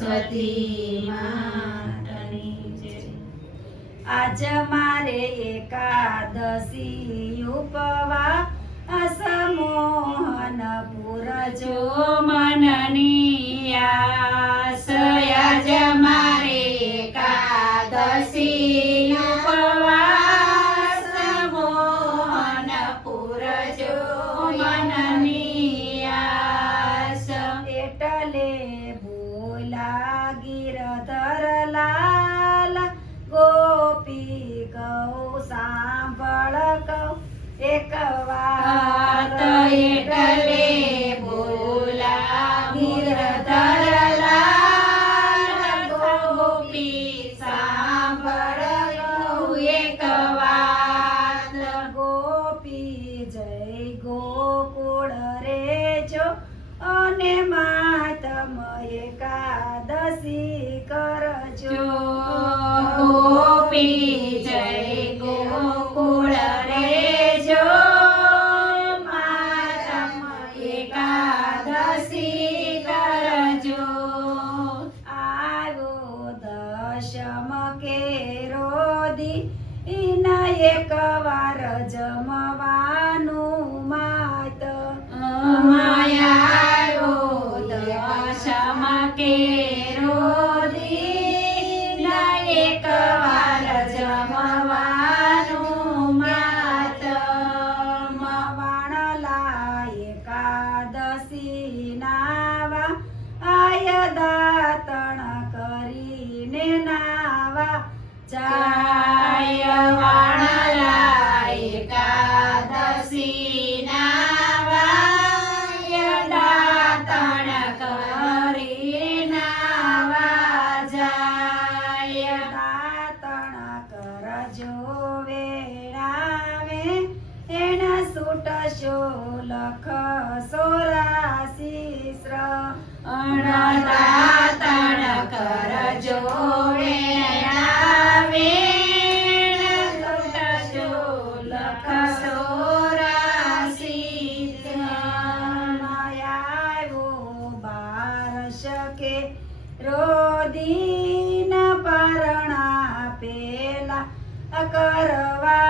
સરસ્વતી આજ મારે એકાદશી ઉપર ને માતમ એકાદશી કરજો. ગોપી જય ગોકુળ રે જો માતમ એકાદશી કરજો. આવો દશમ કે રોદી ઇના એકવાર જમવાનું મા દાતણ કરીને નાવા. ચાયવા છૂટશો લખશો રાશિશ્ર અણતા તણ કર જોડે આવે છૂટશો લખશો રાશિશ્રયાવો બાર શકે. રોદીન પરણા પેલા કરવા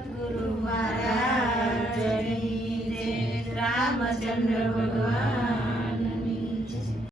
સદગુરુ મહારાજની રામચંદ્ર ભગવાન